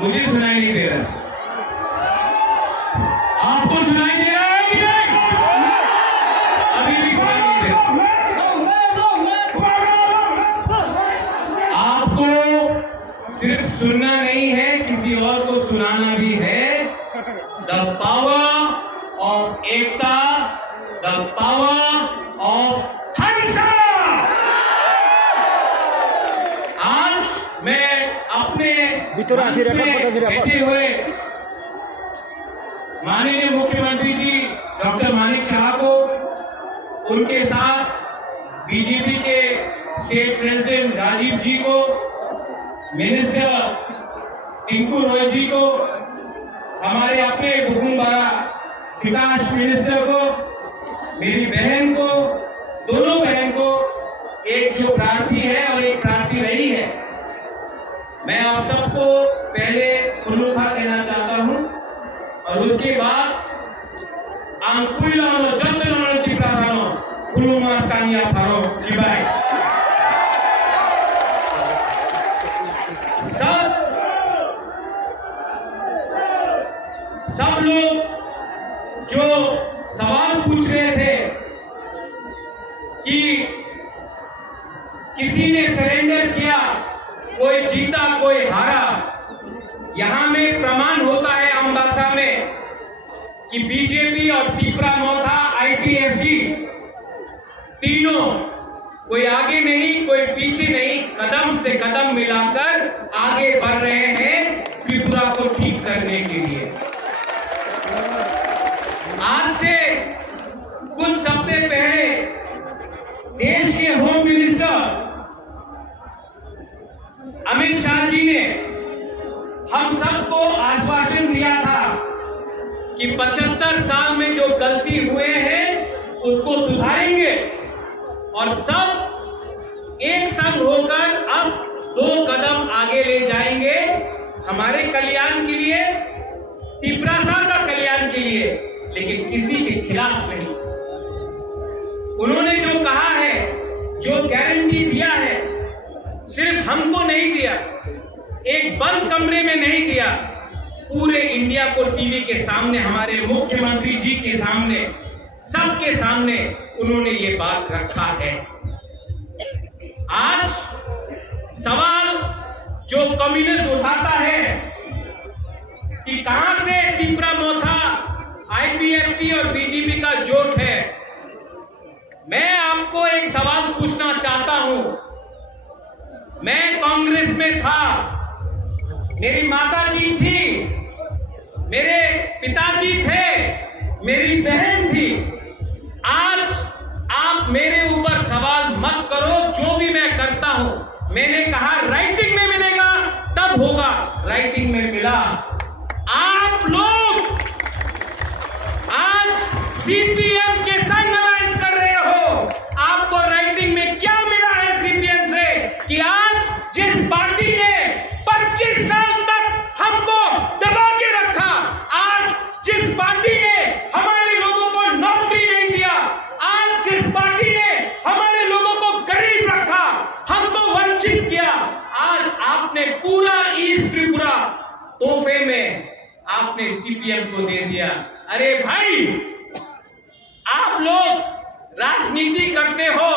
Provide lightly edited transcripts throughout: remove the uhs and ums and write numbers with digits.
मुझे सुनाई नहीं दे रहा। आपको सुनाई दे रहा है कि नहीं? अभी भी सुनाई नहीं दे रहा। आपको सिर्फ सुनना नहीं है, किसी और को सुनाना भी है। The power of ekta, the power of thumbs up. आज मैं अपने बैठे हुए माननीय मुख्यमंत्री जी डॉक्टर मानिक शाह को, उनके साथ बीजेपी के स्टेट प्रेसिडेंट राजीव जी को, मिनिस्टर टिंकू रॉय जी को, हमारे अपने बुकुमबारा विकास मिनिस्टर को, मेरी बहन को, दोनों बहन को, एक जो प्रार्थी है और एक प्रार्थी रही है, मैं आप सबको पहले खुलूखा कहना चाहता हूं और उसके बाद आंकुइलानो जत्तनो चिप्रासानो खुलुमा सानिया फारो जिबाई। सब लोग जो सवाल पूछ रहे थे कि किसी ने सरेंडर किया, कोई जीता कोई हारा, यहां में प्रमाण होता है अम्बासा में कि बीजेपी और तिपरा मोथा आईपीएफटी तीनों कोई आगे नहीं कोई पीछे नहीं, कदम से कदम मिलाकर आगे बढ़ रहे हैं त्रिपुरा को ठीक करने के लिए। आज से कुछ हफ्ते पहले देश के होम मिनिस्टर अमित शाह जी ने हम सबको आश्वासन दिया था कि 75 साल में जो गलती हुए हैं उसको सुधारेंगे और सब एक संग होकर अब 2 कदम आगे ले जाएंगे हमारे कल्याण के लिए, तिपरासा का कल्याण के लिए, लेकिन किसी के खिलाफ नहीं। उन्होंने जो कहा है, जो गारंटी दिया है, सिर्फ हमको नहीं दिया, एक बंद कमरे में नहीं दिया, पूरे इंडिया को टीवी के सामने, हमारे मुख्यमंत्री जी के सामने, सबके सामने उन्होंने ये बात रखा है। आज सवाल जो कम्युनिस्ट उठाता है कि कहां से तिपरा मोथा आईपीएफटी और बीजेपी का जोट है, मैं आपको एक सवाल पूछना चाहता हूं। मैं कांग्रेस में था, मेरी माता जी थी, मेरे पिताजी थे, मेरी बहन थी। आज आप मेरे ऊपर सवाल मत करो, जो भी मैं करता हूं, मैंने कहा राइटिंग में मिलेगा तब होगा, राइटिंग में मिला। आप लोग आज सीपीएम के संग अलायंस कर रहे हो, आपको राइटिंग में क्या मिला है सीपीएम से कि आज जिस पार्टी ने 25 साल तक हमको दबा के रखा, आज जिस पार्टी ने हमारे लोगों को नौकरी नहीं दिया, आज जिस पार्टी ने हमारे लोगों को गरीब रखा, हमको वंचित किया, आज आपने पूरा ईस्ट त्रिपुरा तोहफे में आपने सीपीएम को दे दिया। अरे भाई, आप लोग राजनीति करते हो,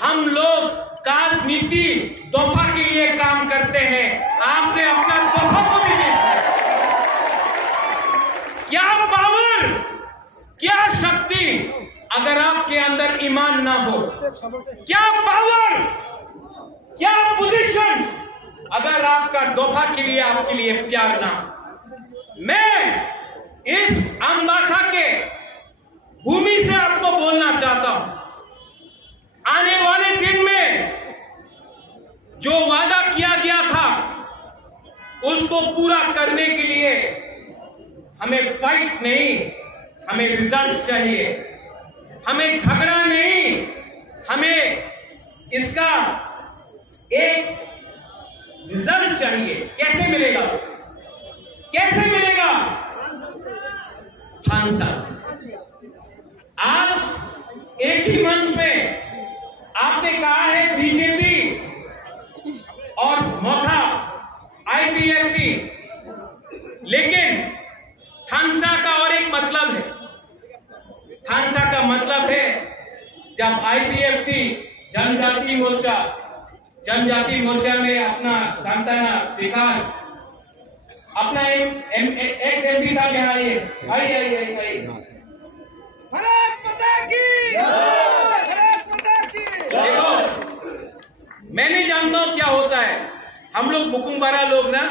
हम लोग राजनीति तोहफा के लिए काम करते हैं। आपने अपना तोहफा को भी देखा। क्या पावर, क्या शक्ति अगर आपके अंदर ईमान ना हो, क्या पावर, क्या पोजीशन अगर आपका तोहफा के लिए, आपके लिए प्यार ना। मैं इस अम्बासा के भूमि से आपको बोलना चाहता हूं, आने वाले दिन में जो वादा किया गया था उसको पूरा करने के लिए हमें फाइट नहीं, हमें रिजल्ट चाहिए, हमें झगड़ा नहीं, हमें इसका एक रिजल्ट चाहिए। कैसे मिलेगा, कैसे मिलेगा? थांसास। आज एक ही मंच पे आपने कहा है बीजेपी और मोथा आईपीएफटी जनजाति मोर्चा में अपना सांताना विकास, अपना एक्स एमपी साहब यहाँ आइए। भारत माता की भारत माता की। देखो, मैं नहीं जानता हूँ क्या होता है, हम लोग बुकुम्बारा लोग ना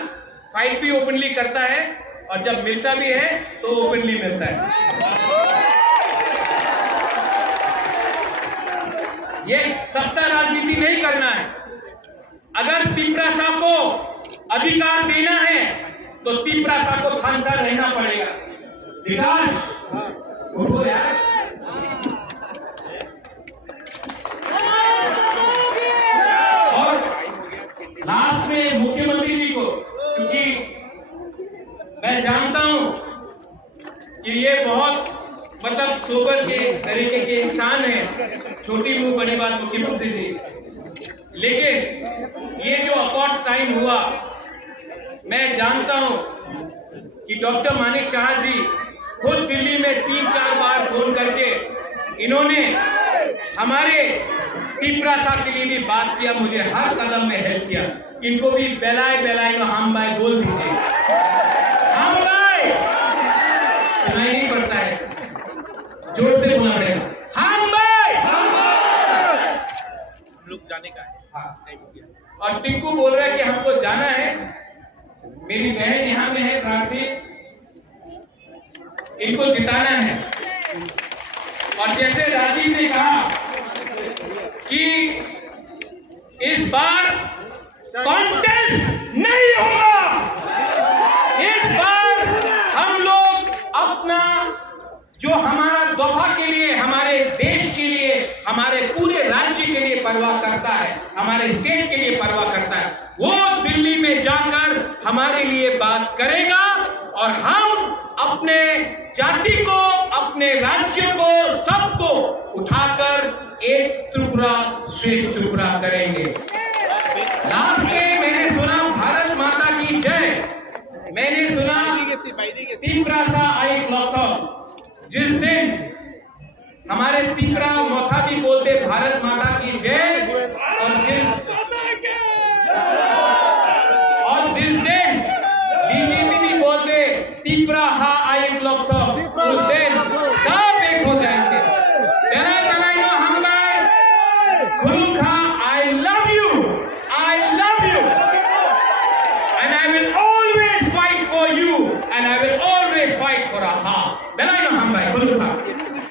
फाइट भी ओपनली करता है और जब मिलता भी है तो ओपनली मिलता है। ये सस्ता राजनीति नहीं करना है। अगर तिपरासा को अधिकार देना है तो तिपरासा को थानसा रहना पड़ेगा। विकास उठो यार। और लास्ट में मुख्यमंत्री जी को, क्योंकि मैं जानता हूं कि ये बहुत मतलब सोबर के तरीके के इंसान है, छोटी मुंह बनी बात मुख्यमंत्री जी, लेकिन ये जो अकॉर्ड साइन हुआ, मैं जानता हूं कि डॉक्टर मानिक शाह जी खुद दिल्ली में 3-4 बार फोन करके इन्होंने हमारे तिपरासा के लिए भी बात किया, मुझे हर कदम में हेल्प किया। इनको भी बेलाए हम भाई बोल दीजिए, हम भाई सुनाई नहीं पड़ता है, जोर से बोलना पड़ेगा, हम भाई लोग जाने का है। हाँ, और टिंकू बोल रहा है कि हमको जाना है, मेरी बहन यहां में है प्रार्थी, इनको जिताना है। और जैसे राजीव ने कहा कि इस बार कॉन्टेस्ट नहीं होगा, इस बार हम लोग अपना जो हमारा दफा के लिए, हमारे देश के लिए, हमारे पूरे राज्य के लिए परवाह करता है, हमारे स्टेट के लिए परवाह करता है, वो दिल्ली में जाकर हमारे लिए बात करेगा और हम अपने जाति को, अपने राज्य को, सबको उठाकर एक त्रिपुरा श्रेष्ठ त्रिपुरा करेंगे। लास्ट में मैंने सुना भारत माता की जय, मैंने सुना तिपरासा आई लॉकअप। जिस दिन हमारे तिपरा मोथा भी बोलते भारत माता की जय, और जिस दिन बीजेपी भी बोलते तिपरा हा आई लॉकअप, उस दिन सब एक हो जाएंगे। खुलूखा, I love you, and I will